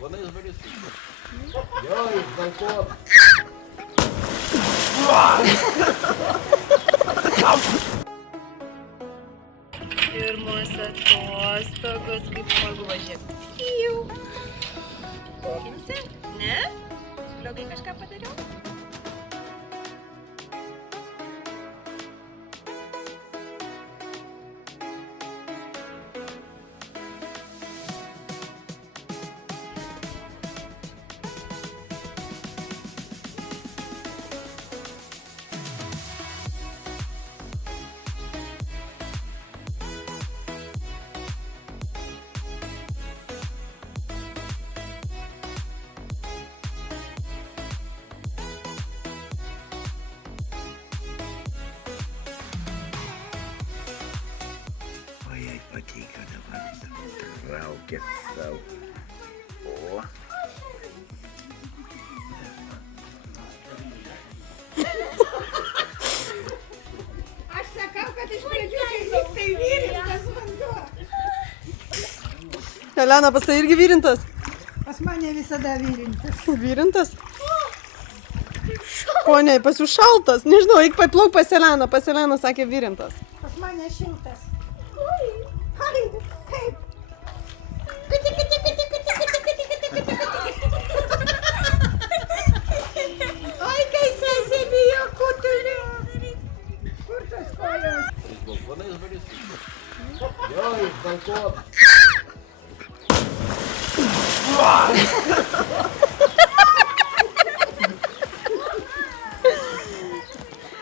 Вони з вирішують. Йой, балкон. Pirmos atostogos, kaip smagu važiuoti. Imsi? Ne? Blogai kažką padariau? Ой, patinka dabar. Traukia savo. O. Aš sakau, kad iš pradžių lyg tai vyrintas vanduo. Elena, pas tai irgi vyrintas? Pas mane visada vyrintas. Vyrintas? Ponia, pas jūs šaltas. Nežinau, eik paplauk pas Eleną. Pas Eleną sakė vyrintas. Pas mane šiltas. Ai, kaip? Kuti, kuti, kuti, kuti, kuti, kuti, kuti, kuti, kuti. Oi, kai sesė bijo kutulių. Kur tos kojos? Вони з вирішують. Йой, балкон.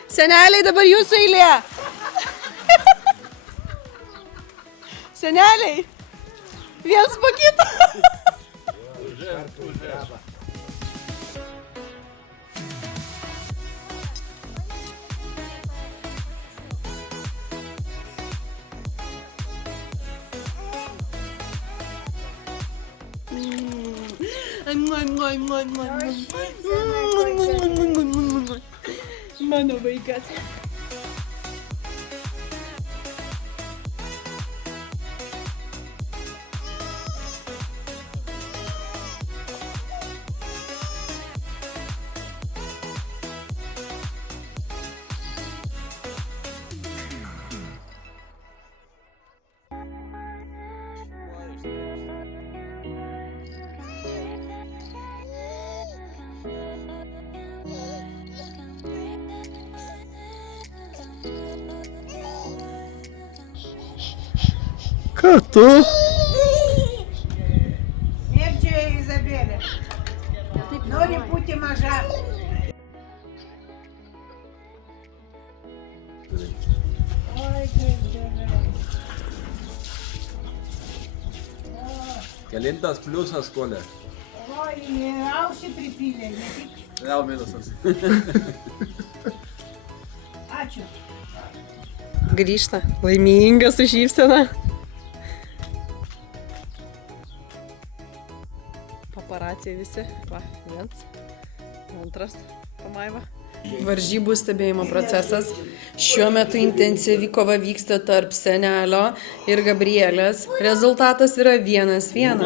Seneliai, dabar jūsų eilė. Seneliai, viens po kito. Mano vaikas. Ką tu? Mėgdžioja Izabelė. Nori būti maža. Oi, kaip gerai. Kelintas pliusas, Kolė? Oi, aušį pripylė, ne tik. Vėl minusas. Ačiū. Grįžta. Laimingas su šypsena. Paparaciai visi. Va, viens. Antras. Pamaiva. Varžybų stebėjimo procesas. Šiuo metu intensyvi kova vyksta tarp senelio ir Gabrielės. Rezultatas yra 1-1.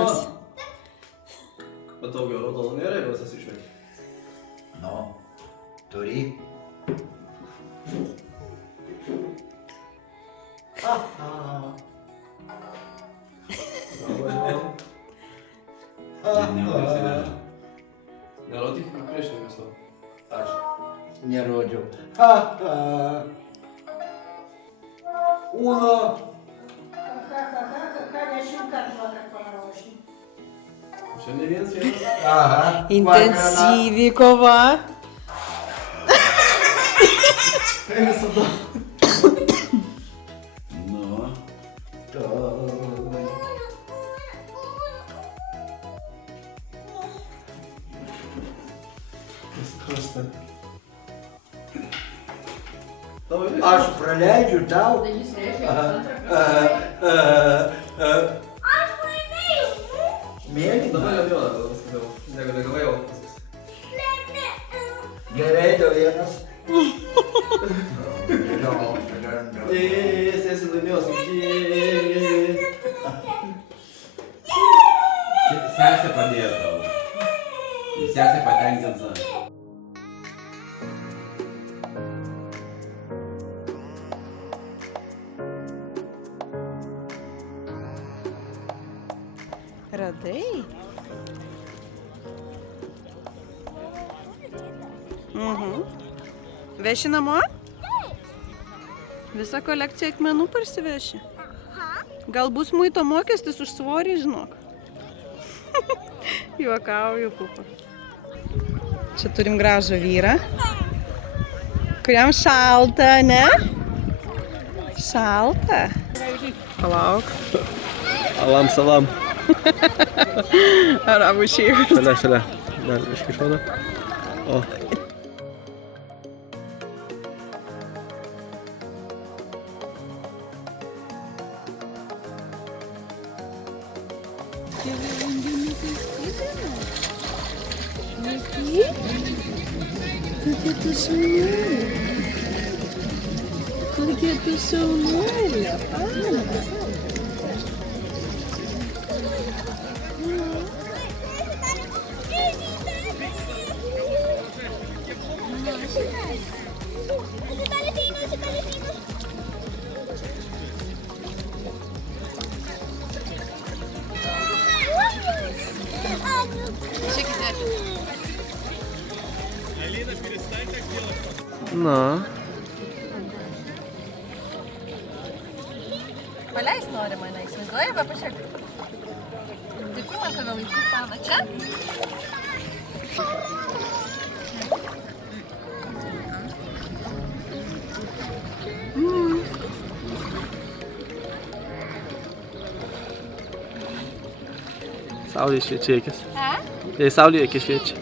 Bet tau gero tol nėra, jeigu esi išveikia. Nu, turi. Nerodyk priešininkas tau. Aš nerodžiau. Uno. Ha, 10 kartų vakar parašė. Šiandien vienas vienas. Aha. Intensyvi kova. Tai visada. Nu. To. Kas ten? Tavo eilė. Aš praleidžiu tau. Mėlyna. Dabar jau vieną gal paskaičiau. Jeigu negavai, jau paskaičiau. Gerai, do vienas. Sesi laimėjo, sakyk. Sesė padės tau. Sesė patenkinta. Radai? Veši namo? Visą kolekciją akmenų parsiveši? Gal bus muito mokestis už svorį, žinok? Juokauju, pupa. Čia turim gražų vyrą, kuriam šalta, ne? Šalta. Palauk. Alam salam. Arabų šeikas. Šalia. Dar iš šono. O. Kokia tu šaunuolė, Ana. Na. Paleis nori mane, įsivaizduoji, va pažiūrėk. Tai kur man tave laikyti, Ana? Čia? Saulė šviečia akis. Jei saulė akis šviečia.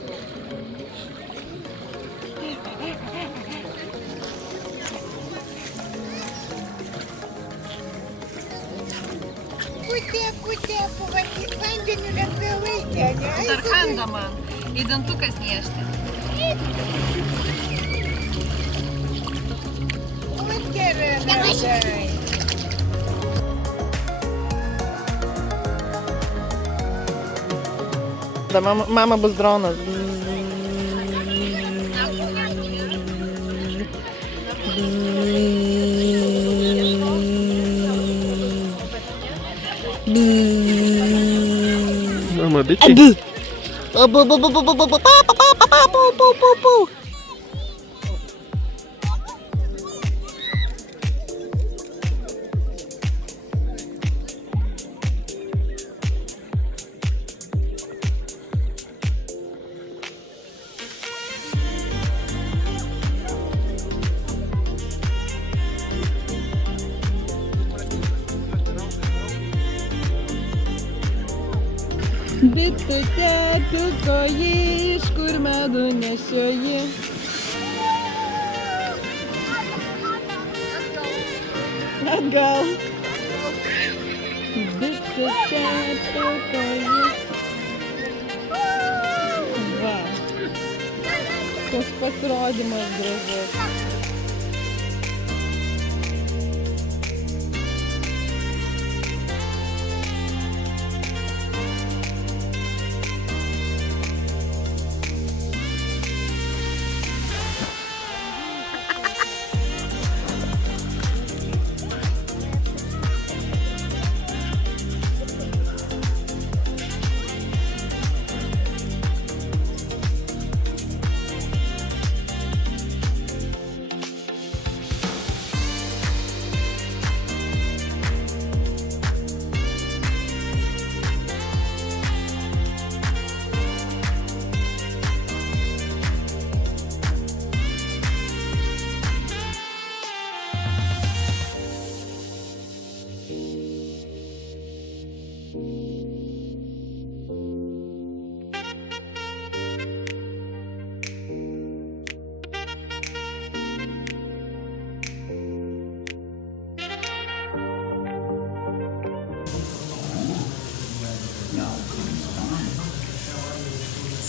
Kutė, pavaryt vandeniu lengvai laikė, ne? Dar kanda man. Į dantukas niešti. Vat gerai, nagai. Mama bus dronas. Mama bičiai. Bitute, pilkoji, iš kur medų nešioji. Atgal. Bitute, pilkoji. Va. Koks pasirodymas gražus.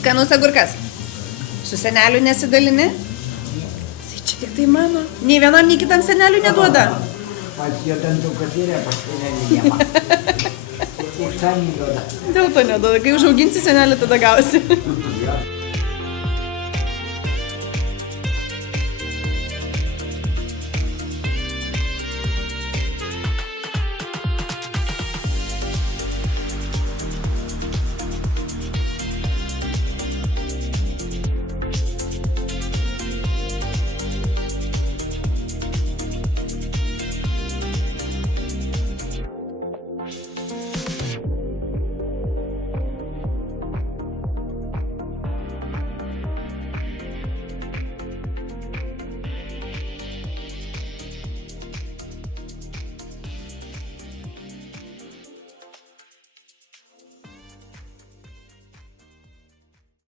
Skanus agurkas. Su seneliu nesidalini? Tai čia tik tai mano. Nei vienam, nei kitam seneliu neduoda. Pas jo dantukas yra, pas senelį nema. už tą neduoda. Dėl to neduoda. Kai užauginsi senelį, tada gausi.